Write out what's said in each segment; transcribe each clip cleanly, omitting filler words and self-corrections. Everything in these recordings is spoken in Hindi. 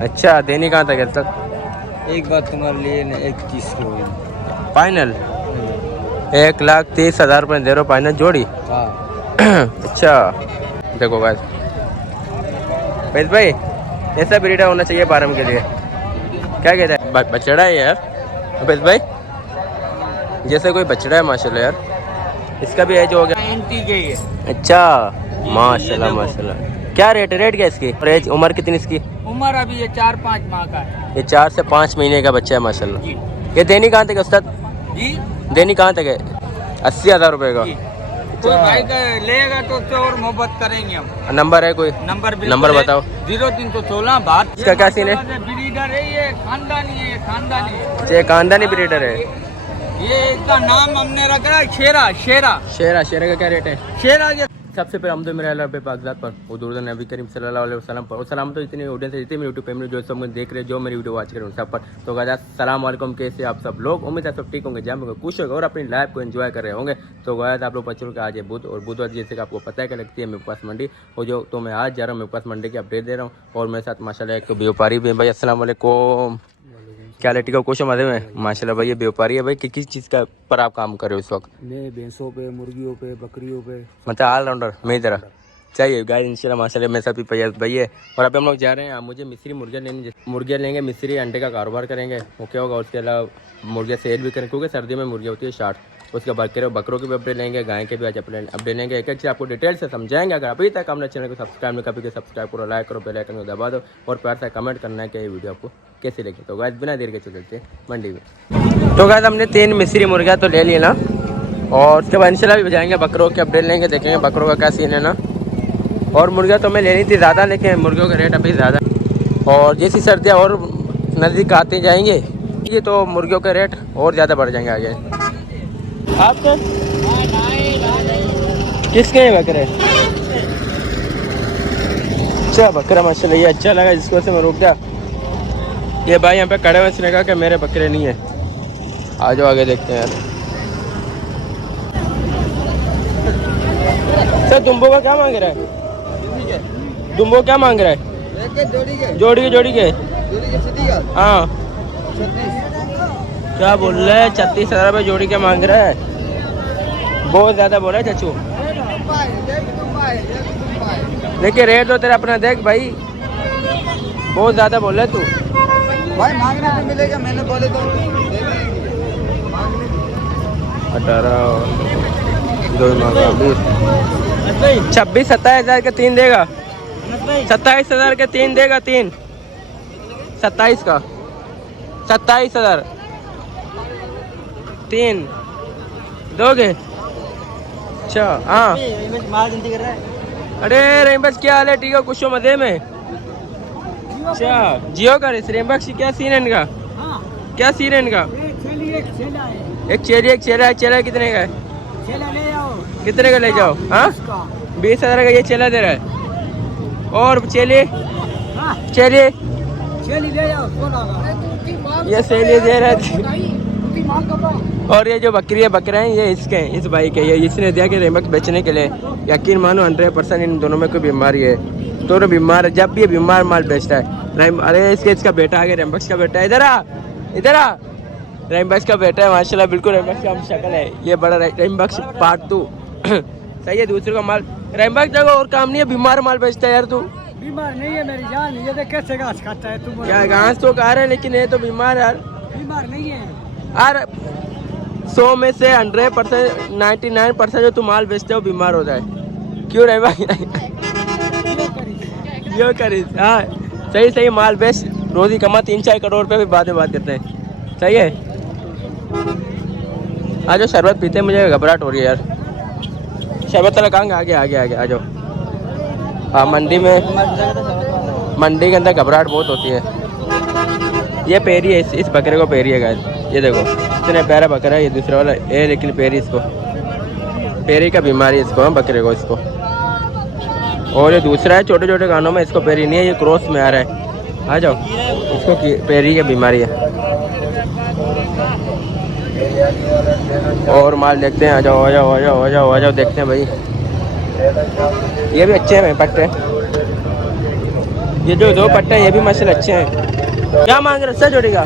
अच्छा, देनी कहाँ तक है तक? एक बात तुम्हारे लिए 130 की होगी फाइनल 1,30,000 रुपये दे रहे हो फाइनल जोड़ी? हाँ। अच्छा देखो गाइस भाई ऐसा ब्रीड होना चाहिए फार्म के लिए। क्या कहते हैं बछड़ा है यार अबेद भाई, जैसे कोई बछड़ा है माशाल्लाह यार। इसका भी एज हो गया 90 के ही है। अच्छा माशाल्लाह माशाल्लाह। क्या रेट क्या इसकी और एज उम्र कितनी इसकी? उम्र अभी ये 4-5 माह का है। ये 4 से 5 महीने का बच्चा है माशाल्लाह। जी ये देनी कहाँ तक है उस्ताद? जी देनी कहाँ तक है? 80,000 रुपये का। कोई भाई का लेगा तो उससे और मोहब्बत करेंगे हम। नंबर है कोई? नंबर बताओ। 0316 बात। इसका क्या सीन है? ब्रीडर है ये, खानदानी है, ये खानदानी है। ये खानदानी ब्रीडर है। ये इसका नाम हमने रखा है शेरा। शेरा का क्या रेट है? शेरा के सबसे पहले हम तो मेरे अल्लाह पे पाकज़ात पर और दूर नबी करीम सल्लल्लाहु अलैहि वसल्लम पर और सलाम तो इतनी ऑडियंस है, जितने मेरी यूट्यूब फैमिली जो सब मुझे देख रहे हैं, जो मेरी वीडियो वॉच कर रहे हैं सब पर। तो गाइस अस्सलाम वालेकुम, कैसे आप सब लोग? उम्मीद है सब ठीक होंगे, जहाँ होंगे, खुश होंगे और अपनी लाइफ को एंजॉय कर रहे होंगे। तो गाइस आप लोग बच्चों का आज है बुध और बुधवार जैसे कि आपको पता है क्या लगती है मेरे पास मंडी, और जो तो मैं आज जा रहा हूँ मेरे पास मंडी की अपडेट दे रहा हूँ। और मेरे साथ माशाल्लाह एक तो व्यापारी भी है भाई। अस्सलाम वालेकुम, क्या लेटी का कुछ मजे में माशाल्लाह भाई। ये व्यापारी है भाई, किस चीज़ का पर आप काम कर रहे हो इस वक्त? मैं भैंसों पे, मुर्गियों पे, बकरियों पे, मतलब ऑलराउंडर मेरी तरह चाहिए गाइस इंशाल्लाह माशाल्लाह। मैं सभी भाई है और अभी हम लोग जा रहे हैं। मुझे मिस्री मुर्गियाँ लेंगे, मिस्री अंडे का कारोबार करेंगे, वो क्या होगा। उसके अलावा मुर्गियाँ सेल भी करेंगे क्योंकि सर्दी में मुर्गियाँ होती है 60। उसके बाद बकरों की भी अपडेट लेंगे, गाय के भी आज अपडेट लेंगे। एक चीज़ आपको डिटेल से समझाएंगे। अगर अभी तक हमने चैनल को सब्सक्राइब नहीं कभी सब्सक्राइब करो, लाइक करो, बेल आइकन को दबा दो और प्यार से कमेंट करना है कि ये वीडियो आपको कैसे लगी। तो गाइस बिना देर के चलते हैं मंडी में। तो गाइस हमने 3 मिस्री मुर्गियाँ तो ले लिए ना, और उसके बाद इंशाल्लाह भी जाएंगे बकरों के अपडेट लेंगे, देखेंगे बकरों का क्या सीन है ना। और मुर्गियाँ तो मैं लेनी थी ज़्यादा, लेकिन मुर्गियों का रेट अभी ज़्यादा, और जैसी सर्दियाँ और नज़दीक आती जाएंगे ये तो मुर्गियों के रेट और ज़्यादा बढ़ जाएंगे आगे। आपके किसके हैं बकरे? अच्छा बकरा माशाल्लाह ये अच्छा लगा, जिसकी वजह से मैं रुक गया। ये भाई यहाँ पे खड़े हुए, इसने कहा कि मेरे बकरे नहीं है। आ जाओ आगे देखते हैं यार। सर दुम्बो का क्या मांग रहा है? दुम्बो क्या मांग रहा है? जोड़ी के हाँ क्या बोल रहे हैं? 36,000 रुपये जोड़ी के मांग रहा है। बहुत ज़्यादा बोला है चाचू, देखिए रेट तो तेरा अपना देख भाई, बहुत ज़्यादा बोल रहा है तू भाई। मांगने पे मिलेगा, मैंने बोले तो 18 26 27,000 के 3 देगा, 27,000 के 3 देगा, 3 27 का 27,000 3 दोगे? अच्छा हाँ। अरे रेमबक्स क्या हाल है? ठीक है कुछ मजे में। अच्छा जियो का रेमबक्स क्या सीन है इनका? क्या सीन है इनका? एक चेला है। चेला कितने का है? कितने का ले जाओ? हाँ 20,000 का ये चेला दे रहा है। और चेले ये सेली दे रहा है। और ये जो बकरा है ये इसके हैं, इस भाई के, ये इसने दिया कि रेमबक्स बेचने के लिए। यकीन मानो 100% इन दोनों में कोई बीमारी है। दोनों बीमार है, जब भी ये बीमार माल बेचता है। अरे इसका बेटा आ गया, रेमबक्स का बेटा। इधर आ रेमबक्स का बेटा है माशाल्लाह, बिल्कुल रेमबक्स का शक्ल है। ये बड़ा रेमबक्स पार्ट 2 सही है। दूसरे का माल रेमबक्स जगह और काम नहीं है, बीमार माल बेचता है यार तू। बीमार नहीं है मेरी जान, ये देख कैसे घास खाता है तू। क्या घास तो खा रहे हैं, लेकिन ये तो बीमार यार। बीमार नहीं है यार 100 में से 100% 99% जो तू माल बेचते हो बीमार हो जाए। क्यों रहे भाई? यो करी हाँ सही माल बेच, रोजी कमा 3-4 करोड़ रुपये भी बाद में बात करते हैं। सही है। आज शरबत पीते मुझे घबराहट हो रही है यार। शरबत तला कहाँ आगे आ जाओ। हाँ मंडी के अंदर घबराहट बहुत होती है। ये पेरी है, इस बकरे को पेरी है गाइस। ये देखो इतने प्यारा बकरा है। ये दूसरा वाला है लेकिन पेरी का बीमारी है इसको, बकरे को इसको। और ये दूसरा है छोटे कानों में, इसको पेरी नहीं है, ये क्रॉस में आ रहा है। आ जाओ, इसको पेरी की बीमारी है। और माल देखते हैं। आ जाओ देखते हैं भाई। ये भी अच्छे हैं पट्टे, ये जो दो पट्टे हैं ये भी माशाल्लाह अच्छे हैं। क्या मांग रहे सर जोड़ी का?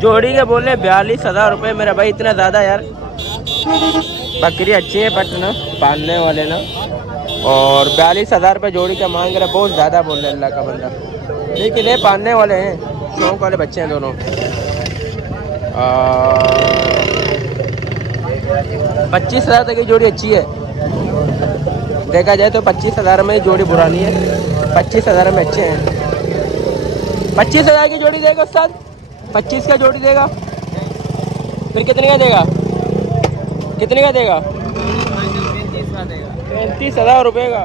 जोड़ी के बोले 42,000 रुपये मेरा भाई, इतना ज़्यादा यार। बकरी अच्छी है बट ना पालने वाले ना, और 42,000 रुपये जोड़ी का मांग रहा, बहुत ज़्यादा बोल रहे अल्लाह का बंदा। लेकिन ये पालने वाले हैं, शौक वाले बच्चे हैं दोनों। 25,000 तक की जोड़ी अच्छी है, देखा जाए तो 25,000 में ही जोड़ी बुरा नहीं है, 25,000 में अच्छे हैं। 25,000 की जोड़ी देगा उस्ताद? 25 का जोड़ी देगा? फिर कितने का देगा? कितने का देगा? 35,000 रुपये का,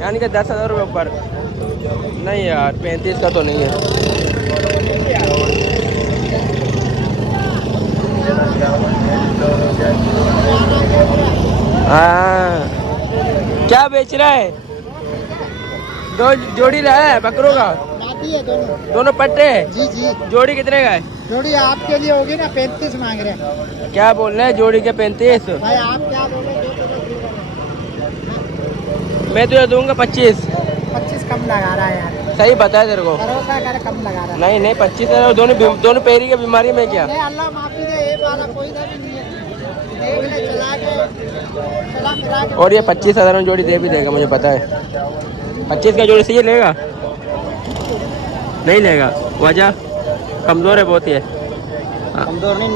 यानी कि 10,000 रुपये ऊपर। नहीं यार 35 का तो नहीं है। हाँ क्या बेच रहा है? दो जोड़ी लाया है बकरों का? है दोनों पट्टे हैं? जी जी। जोड़ी कितने का है? जोड़ी आपके लिए होगी ना 35 मांग रहे हैं। क्या बोल रहे हैं जोड़ी के 35? भाई आप क्या बोले? मैं तुझे दूंगा 25। 25 कम लगा रहा है यार, सही बता तेरे को। भरोसा कर कम लगा रहा है। नहीं नहीं 25,000 दोनों पैरी की बीमारी में क्या? नहीं अल्लाह माफी दे, ये वाला कोई भी नहीं है। देख ले चला फिरा के। और ये 25,000 में जोड़ी दे भी देगा मुझे पता है। 25 का जोड़ी सही लेगा? नहीं लेगा, वजह कमज़ोर है बहुत ही। कमजोर नहीं,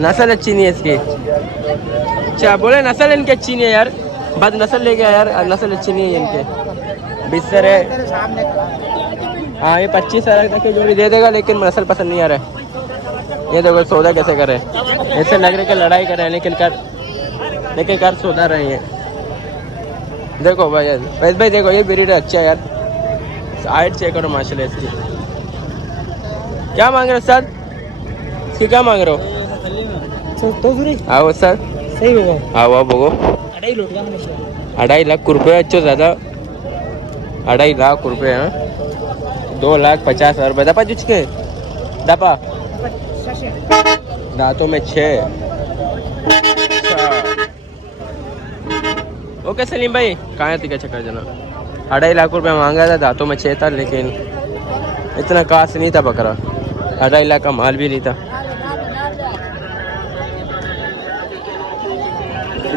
नस्ल अच्छी नहीं है इसकी। अच्छा बोले नस्ल इनकी अच्छी नहीं है यार, बद नस्ल ले गया यार, नस्ल अच्छी नहीं है इनके। बिस्तर है। तेरे सामने हाँ ये 25,000 तक की जोड़ी दे देगा, लेकिन नस्ल पसंद नहीं आ रहा है। ये देखो सौदा कैसे करे, ऐसे लग रहे कि लड़ाई कर रहे हैं, लेकिन कर सौदा रहे हैं। देखो भाई भाई देखो ये ब्रीड अच्छा है यार, हाइट चेक करो माशाल्लाह इसकी। क्या मांग रहे हो सर? इसकी क्या मांग रहे हो? आओ सर सही होगा। आओ बोगो। 2.5 लाख रुपये, अच्छो ज़्यादा 2.5 लाख रुपये हैं। 2,50,000 रुपये दपा जुचके दपा दांतों में 6। ओके सलीम भाई कहाँ है तिका चक्कर जना? 2.5 लाख रुपये मांगा था, दांतों में 6 था, लेकिन इतना काश नहीं था बकरा, 2.5 लाख का माल भी नहीं था।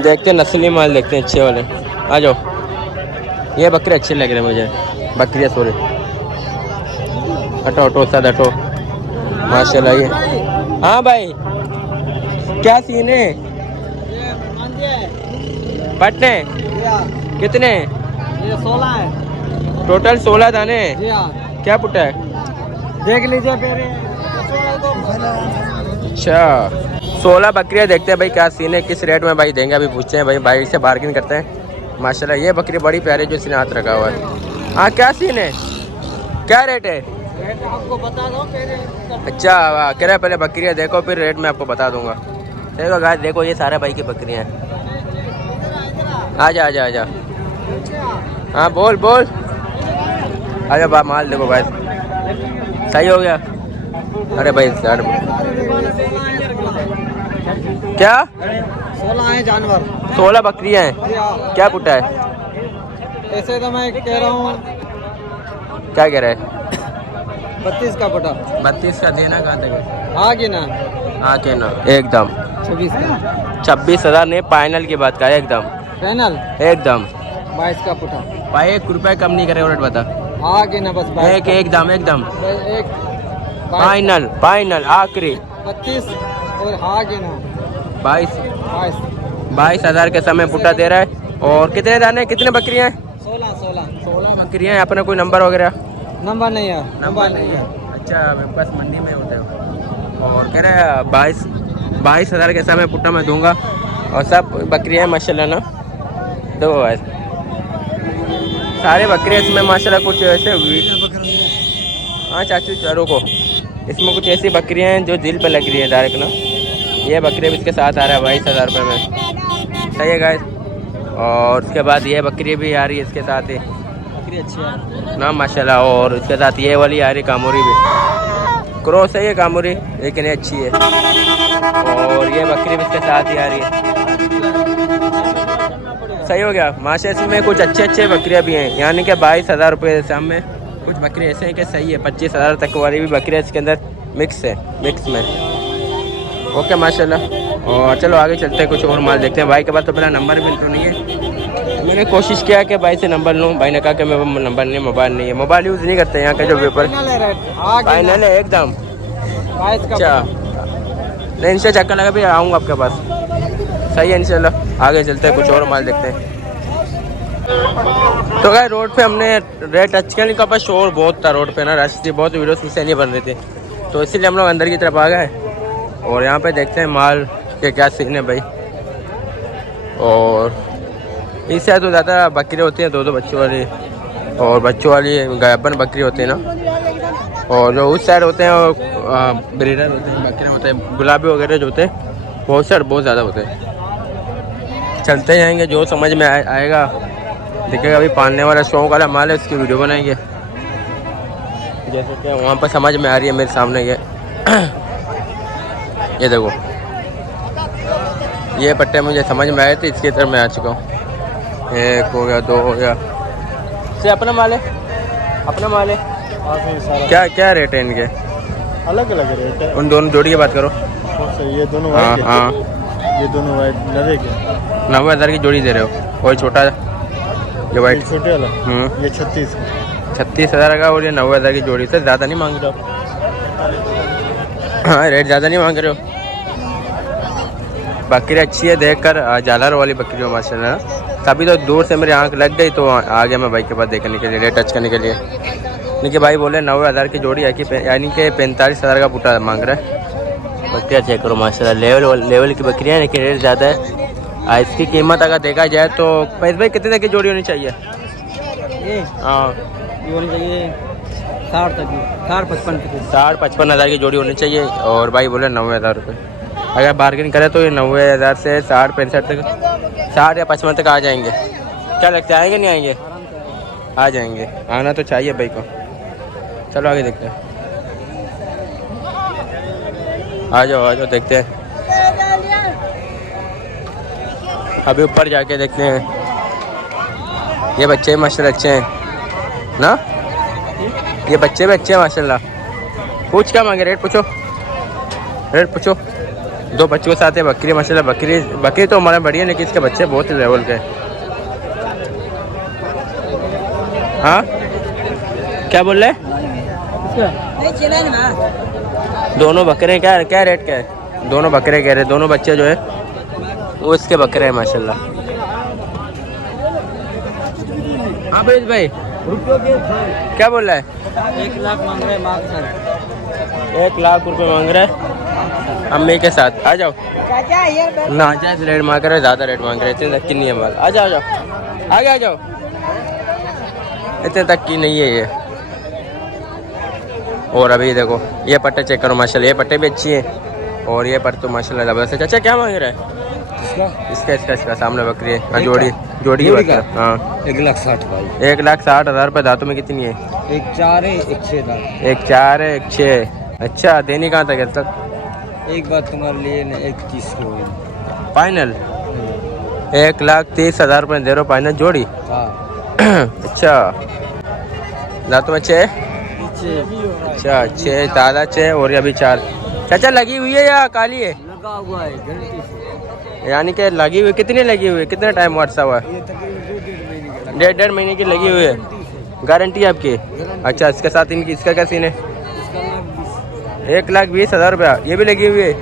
देखते नस्ली माल देखते हैं अच्छे वाले। आ जाओ, ये बकरे अच्छे लग रहे हैं मुझे, बकरियाँ सॉरी। हटो हटो सद हटो माशाल्लाह। ये हाँ भाई क्या सीन है? पटने कितने? ये 16 है टोटल 16 दाने। क्या पुट्टा है? देख लीजिए फिर। अच्छा 16 बकरियाँ देखते हैं भाई क्या सीन है, किस रेट में भाई देंगे, अभी पूछते हैं भाई से बार्गिन करते हैं। माशाल्लाह ये बकरी बड़ी प्यारी जो इसने हाथ रखा हुआ है। हाँ क्या सीन है, क्या रेट है? आपको बता दो पहले। अच्छा कह रहे पहले बकरियाँ देखो फिर रेट मैं आपको बता दूंगा। देखो गाइस देखो ये सारे भाई की बकरियाँ हैं। आजा आजा आजा। हाँ बोल बोल। आजा बा माल देखो गाइस सही हो गया। अरे भाई सर क्या 16 है जानवर। 16 बकरियाँ हैं। क्या पुट्टा है? ऐसे तो मैं कह रहा हूँ क्या कह रहा है? 32 का पटा। 32 का देना कहाँ तक? आगे ना आके ना एकदम 26 का 26,000 नहीं, फाइनल की बात का एकदम पैनल एकदम 22 का पटा। भाई 1 रुपया कम नहीं करे, रेट बता। आगे ना बस 22 का। एकदम एकदम एक फाइनल फाइनल आखिरी 32 और आगे ना 22,000 के समय पुट्टा दे रहा है। और कितने दाने कितने बकरियाँ हैं? 16 बकरियाँ हैं। अपना कोई नंबर वगैरह? नंबर नहीं है। नंबर नहीं है। अच्छा मेरे पास मंडी में होता है। और कह रहे हैं 22,000 के समय पुट्टा मैं दूंगा। और सब बकरियाँ हैं माशाल्लाह ना, दो भाई सारे बकरियाँ इसमें माशाल्लाह। कुछ ऐसे हाँ चाचू चारों को इसमें कुछ ऐसी बकरियाँ हैं जो दिल पे लग रही है डायरेक्ट ना। ये बकरी भी इसके साथ आ रहा है 22,000 रुपये में, सही है गाइस। और उसके बाद ये बकरी भी आ रही है इसके साथ ही, बकरी अच्छी है ना माशाल्लाह। और उसके साथ ये वाली आ रही कामोरी भी, क्रॉस है ये कामोरी लेकिन ये अच्छी है। और ये बकरी भी इसके साथ ही आ रही है, सही हो गया माशा। इसमें कुछ अच्छे बकरियाँ भी हैं, यानी कि 22,000 रुपये शाम में कुछ बकरी ऐसे हैं कि सही है। 25,000 तक वाली भी बकरियाँ इसके अंदर मिक्स में। ओके माशाल्लाह। और चलो आगे चलते हैं, कुछ और माल देखते हैं। भाई के पास तो पहला नंबर भी तो नहीं है। मैंने कोशिश किया कि भाई से नंबर लूँ, भाई ने कहा कि मेरे नंबर नहीं, मोबाइल नहीं है। मोबाइल यूज़ नहीं करते यहाँ के जो पेपर फाइनल है एकदम। अच्छा नहीं, इनसे चक्कर लगा भी आऊँगा आपके पास। सही है इंशाल्लाह। आगे चलते हैं, कुछ और माल देखते हैं। तो गाइस रोड पे हमने रेट टच किया, इनका पास शोर बहुत था रोड पे ना, रश थी बहुत, वीडियोस से नहीं बन रही थी, तो इसीलिए हम लोग अंदर की तरफ आ गए। और यहाँ पे देखते हैं माल के क्या सीन है भाई। और इससे तो ज़्यादा बकरी होती हैं, 2 बच्चों वाली, और बच्चों वाली गायबन बकरी होती है ना। और जो उस साइड होते हैं वो ब्रीडर होते हैं, बकरे होते हैं गुलाबी वगैरह जो होते हैं, वो साइड बहुत ज़्यादा होते हैं। चलते जाएंगे, जो समझ में आएगा दिखेगा। अभी पालने वाला शौक वाला माल है, उसकी वीडियो बनाएंगे। जैसे कि वहाँ पर समझ में आ रही है मेरे सामने ये देखो, ये पट्टे मुझे समझ में आए थे, इसकी तरफ मैं आ चुका हूँ। 1 हो गया, 2 हो गया। से अपना माल है, अपना माल है। क्या रेट है इनके? अलग अलग रेट है। उन दोनों जोड़ी की बात करो। ये दोनों हाँ वाइट हाँ, ये दोनों वाइट 90 के। 90,000 की जोड़ी दे रहे हो। और छोटा जो वाइट छोटे वाला ये 36 36,000 का, और ये 90,000 की जोड़ी। से ज़्यादा नहीं मांग रहे हो? हाँ रेट ज़्यादा नहीं मांग रहे हो। बकरी अच्छी है, देखकर झालर वाली बकरी हो माशाल्लाह। तभी तो दूर से मेरी आंख लग गई, तो आ गया मैं भाई के पास देखने के लिए, रेट टच करने के लिए। लेकिन भाई बोले 90,000 की जोड़ी है कि यानी कि 45,000 का बूटा मांग रहा है। बकरियाँ चेक करो माशाल्लाह, लेवल की बकरियाँ हैं, लेकिन रेट ज़्यादा है। इसकी कीमत अगर देखा जाए तो पैसे भाई कितने तक की जोड़ी होनी चाहिए? हाँ ये होनी चाहिए 60 तक की, 60-55,000 की जोड़ी होनी चाहिए। और भाई बोले 90,000 रुपये। अगर बार्गेन करें तो ये 90,000 से 60-65 तक, 60 या 55 तक आ जाएंगे। क्या लगता है, आएंगे नहीं आएंगे? आ जाएंगे, आना तो चाहिए भाई को। चलो आगे देखते हैं, आ जाओ देखते हैं। अभी ऊपर जाके देखते हैं। ये बच्चे माशाल्लाह अच्छे हैं ना, ये बच्चे भी अच्छे हैं माशाल्लाह। पूछ क्या मांगे, रेट पूछो, रेट पूछो। 2 बच्चों के साथ है बकरी माशाल्लाह। बकरी तो हमारा बढ़िया, लेकिन इसके बच्चे बहुत लेवल के। हाँ क्या बोल रहे? दोनों बकरे क्या रेट क्या है? दोनों बकरे कह रहे, दोनों बच्चे जो है वो इसके बकरे हैं माशाल्लाह। हाँ भाई क्या बोल रहा है? 1 लाख मांग रहे हैं। 1 लाख रुपए मांग रहा है अम्मी के साथ। आ जाओ ना, जायज़ रेट मांग रहे, ज़्यादा रेट मांग रहे, इतने तक की नहीं है माल। आ जाओ आगे आ जाओ, इतने तक की नहीं है ये। और अभी देखो ये पट्टे चेक करो माशाल्लाह, ये पट्टे भी अच्छी हैं। और ये पट्टे तो माशाल्लाह ज़बरदस्त है। चाचा क्या मांग रहा है? इसका सामने बकरी है। हाँ जोड़ी की बात कर। हाँ 1,60,000 भाई। 1,60,000 रुपये। दांतों में कितनी है? 1 4 है 1 6 दांत। 1 4 है 1 6। अच्छा देनी कहाँ तक है तक? एक बात तुम्हारे लिए 1,30,000 की होगी फाइनल। 1,30,000 रुपये दे रहे हो फाइनल जोड़ी? अच्छा दांतों में 6? अच्छा 6 दादा 6 और अभी 4। चाचा लगी हुई है या काली है? लगा हुआ है गारंटी से। यानी कि लगी हुई कितनी लगी हुई है, कितना टाइम वाट्सा हुआ है? ये तकरीबन 2.5 महीने का 1.5 महीने की लगी हुई है, गारंटी है आपकी? अच्छा इसके साथ इनकी इसका क्या सीन है? 1,20,000 रुपया ये भी लगी हुई है?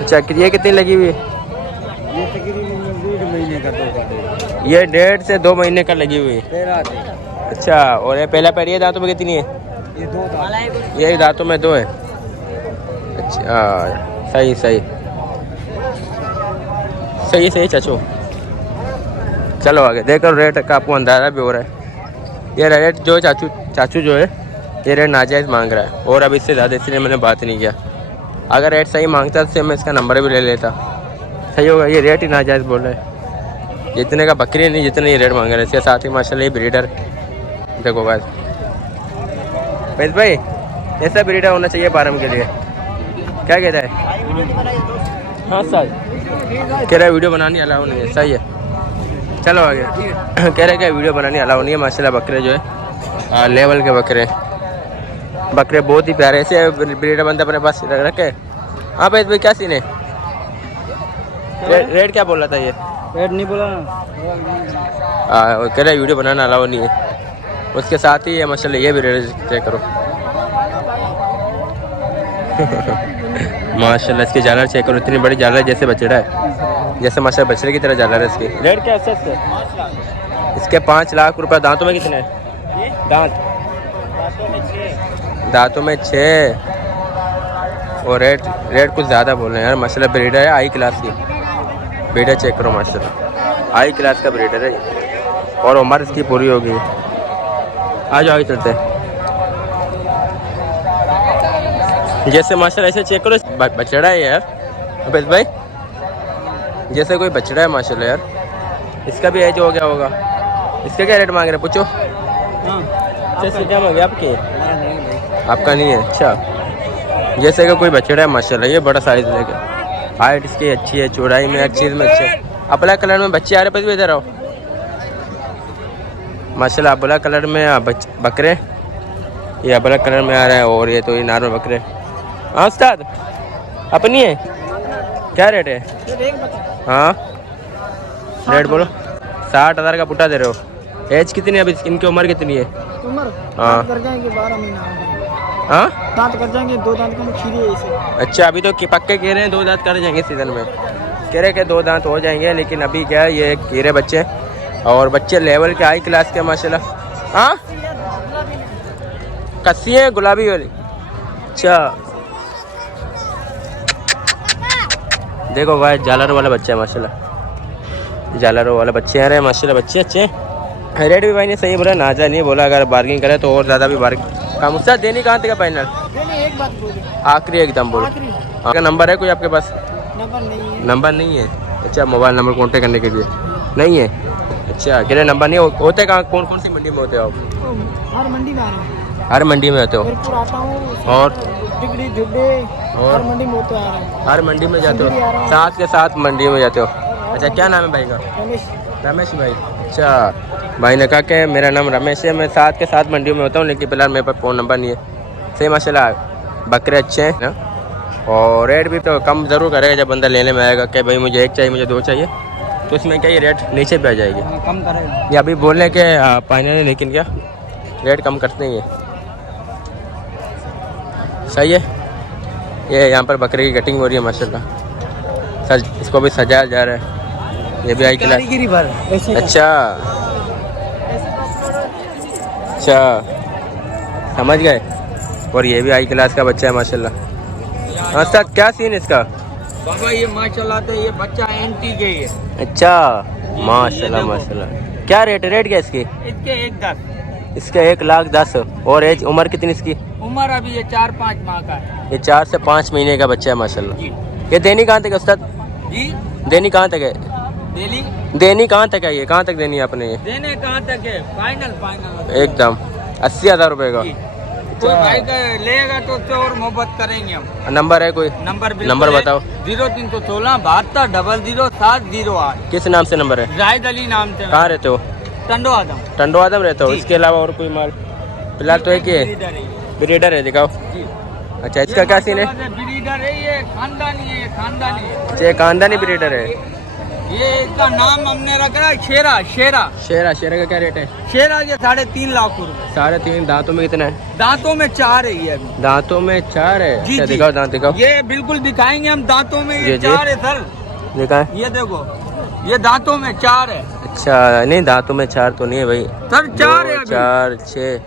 अच्छा ये कितनी लगी हुई है? ये तकरीबन 1.5 महीने का 2 ये 1.5 से 2 महीने का लगी हुई है। तेरा अच्छा और ये पहला पैर ये दांतों में कितनी है? ये 2 दांत। ये दांतों में 2 है। अच्छा सही चाचू। चलो आगे देखो, रेट का आपको अंदाज़ा भी हो रहा है। ये रेट जो चाचू जो है ये रेट नाजायज़ मांग रहा है, और अब इससे ज़्यादा इसलिए मैंने बात नहीं किया। अगर रेट सही मांगता तो मैं इसका नंबर भी ले लेता। सही होगा, ये रेट ही नाजायज़ बोल रहा है। जितने का बकरी नहीं, जितने ये रेट मांग रहे हैं। इसके साथ ही माशाल्लाह ये ब्रीडर देखो गाइस। भाई ऐसा ब्रीडर होना चाहिए फार्म के लिए, क्या कहता है? हाँ सर कह रहा है वीडियो बनानी अलाउ नहीं है। सही है चलो आगे कह रहे कि वीडियो बनानी अलाउ नहीं है। माशाल्लाह बकरे जो है लेवल के बकरे बहुत ही प्यारे ऐसे ब्रीडर बंदा अपने पास रखे। हाँ भाई क्या सीन है? रेट क्या बोल रहा था ये? रेट नहीं बोला कह रहे वीडियो बनाना अलाउ नहीं है। उसके साथ ही माशाल्लाह ये भी रेट चेक करो माशाल्लाह इसकी झालर चेक करो, इतनी बड़ी झालर जैसे बछड़ा है, जैसे माशाल्लाह बछड़े की तरह झालर है इसकी। रेट क्या है इसके? 5 लाख रुपए। दांतों में कितने हैं? दांतों में 6 और रेट कुछ ज़्यादा बोल रहे हैं यार। माशाल्लाह ब्रीडर है हाई क्लास की, ब्रीडर चेक करो माशाल्लाह हाई क्लास का ब्रीडर है और उम्र इसकी पूरी हो गई। आ जाओ आगे चलते हैं। जैसे माशाल्लाह ऐसे चेक करो, बछड़ा है यार अबेद भाई, जैसे कोई बछड़ा है माशाल्लाह यार। इसका भी एज हो गया होगा। इसका क्या रेट मांग रहे पूछो? जैसे क्या मांगे आपके? आपका नहीं है? अच्छा, जैसे कि कोई बछड़ा है माशाल्लाह, ये बड़ा साइज लेके, हाइट इसकी अच्छी है, चौड़ाई में हर चीज़ में अच्छी है। अपना कलर में बच्चे आ रहे पर इधर आओ माशाल्लाह। अबला कलर में बकरे, ये अबला कलर में आ रहा है और ये तो ये नॉर्मल बकरे। हाँ उस्ताद अपनी है? क्या रेट है? हाँ रेट बोलो। 60,000 का पुट्टा दे रहे हो। एज कितनी है अभी इनकी? उम्र कितनी है? उम्र हाँ कर जाएंगे 12 महीना। हाँ दांत कर जाएंगे, 2 दांत का खीरे इसे। अच्छा, अभी तो पक्के कह रहे हैं 2 दांत कर जाएंगे सीजन में। कह रहे कि 2 दांत हो जाएंगे, लेकिन अभी क्या है ये कीरे बच्चे और बच्चे लेवल के हाई क्लास के माशाल्लाह। हाँ कस्सी है गुलाबी वाली। अच्छा देखो भाई झालरों वाला बच्चा है माशाल्लाह, झालरों वाला बच्चे आ रहे हैं माशाल्लाह। बच्चे अच्छे हैं। रेट भी भाई ने सही बोला, नाजा नहीं बोला। अगर बार्गिंग करे तो और ज़्यादा भी बार्गिंग काम। उससे देनी कहाँ तक है फाइनल? एक बात बोलो, आखिरी एकदम बोलो। आपका नंबर है कोई आपके पास? नंबर नहीं है। नंबर नहीं है? अच्छा, मोबाइल नंबर कॉन्टेक्ट करने के लिए नहीं है? अच्छा, कितने नंबर नहीं होते? कहाँ कौन कौन सी मंडी में होते हो आप? हर मंडी में आ रहा हूँ। हर मंडी में होते हो? मीरपुर आता हूँ और डिगरी झुड्डे और हर मंडी में होते आ रहा हूँ। हर मंडी में जाते हो? साथ के साथ मंडी में जाते हो? अच्छा, क्या नाम है भाई का? रमेश। रमेश भाई। अच्छा, भाई ने कहा कि मेरा नाम रमेश है, मैं साथ के साथ मंडी में होता हूँ, लेकिन फिलहाल मेरे पास फ़ोन नंबर नहीं है। सही माशाल्लाह बकरे अच्छे हैं ना, और रेट भी तो कम ज़रूर करेगा जब बंदा लेने में आएगा कि भाई मुझे 1 चाहिए, मुझे 2 चाहिए, तो उसमें क्या ये रेट नीचे पे आ जाएगी। कम करेगा ये अभी बोल रहे कि फाइनल है, लेकिन क्या रेट कम करते ही है। सही है। ये यहाँ पर बकरे की कटिंग हो रही है माशाल्लाह। इसको भी सजाया जा रहा है। ये भी आई क्लास। अच्छा अच्छा, समझ गए। और ये भी हाई क्लास का बच्चा है माशाल्लाह। हाँ सर, क्या सीन इसका? बाबा ये माशाल्लाह तो ये बच्चा एंटी के ही है। अच्छा माशाल्लाह माशाल्लाह। क्या रेट क्या इसकी? इसके 1,10,000। इसके 1,10,000। और एज उम्र कितनी इसकी? उम्र अभी ये 4-5 माह का है। ये 4 से 5 महीने का बच्चा है माशाल्लाह। जी ये देनी कहाँ तक है उस्ताद? जी देनी कहाँ तक है? डेली देनी कहाँ तक है? ये कहाँ तक देनी है आपने? ये देने कहाँ तक है? फाइनल एकदम 80,000 रुपये का। कोई भाई का लेगा तो उससे और मोहब्बत करेंगे हम। नंबर है कोई? नंबर बताओ। 0316 72 000708। किस नाम से नंबर है? जाहिद अली नाम से। कहाँ रहते हो? टंडो आदम। टंडो आदम रहते हो? इसके अलावा और कोई माल? फिलहाल तो एक ही है। ब्रीडर है, दिखाओ। अच्छा, इसका क्या सीन है? ब्रीडर है, ये खानदानी है, ये खानदानी है। अच्छा, खानदानी ब्रीडर है। ये इसका नाम हमने रखा है शेरा। शेरा शेरा का क्या रेट है? शेरा ये 3.5 लाख रुपए। 3.5। दांतों में कितना है? दांतों में 4 है ये अभी। दांतों में 4 है? जी, अच्छा, जी। दिखाओ दांत दिखाओ। ये बिल्कुल दिखाएंगे हम, दांतों में ये जी। 4 है सर। दिखाएं। ये देखो, ये दांतों में 4 है। अच्छा, नहीं दांतों में 4 तो नहीं है भाई सर 4 है अभी। 4 6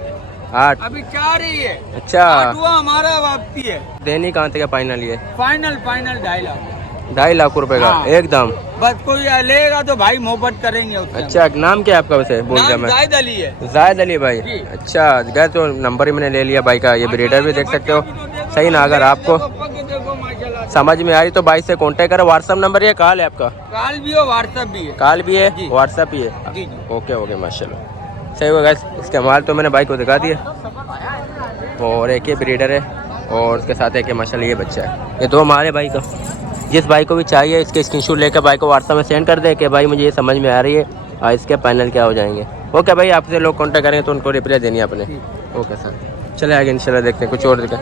8 अभी 4 ही है। अच्छा, 8वां हमारा वापसी है। देनी कहाँ तक है फाइनल? ये फाइनल 2.5 लाख। 2.5 लाख रुपए का हाँ। एकदम। बस कोई लेगा तो भाई मोहब्बत करेंगे उससे। अच्छा, नाम क्या है आपका वैसे? बोल दिया नाम मैं। जाहिद अली है। जाहिद अली भाई। जी। अच्छा, गए तो नंबर ही मैंने ले लिया भाई का। ये ब्रीडर भी देख सकते हो। सही ना, अगर आपको समझ में आई तो भाई से कांटेक्ट करो। व्हाट्सएप नंबर ये कॉल है आपका? कॉल भी हो, व्हाट्सएप भी है। कॉल भी है, जी। व्हाट्सएप भी है। जी जी। ओके माशाल्लाह। सही होगा। इसका माल तो मैंने भाई को दिखा दिया, और एक ये ब्रीडर है और उसके साथ एक माशाल्लाह ये बच्चा है। ये 2 माल है भाई का। जिस भाई को भी चाहिए इसके स्क्रीनशॉट लेकर भाई को व्हाट्सएप में सेंड कर दे कि भाई मुझे ये समझ में आ रही है, इसके फाइनल क्या हो जाएंगे। ओके भाई, आपसे लोग कांटेक्ट करेंगे तो उनको रिप्लाई देनी है आपने। ओके सर, चले आगे इंशाल्लाह देखते हैं कुछ और दिखा।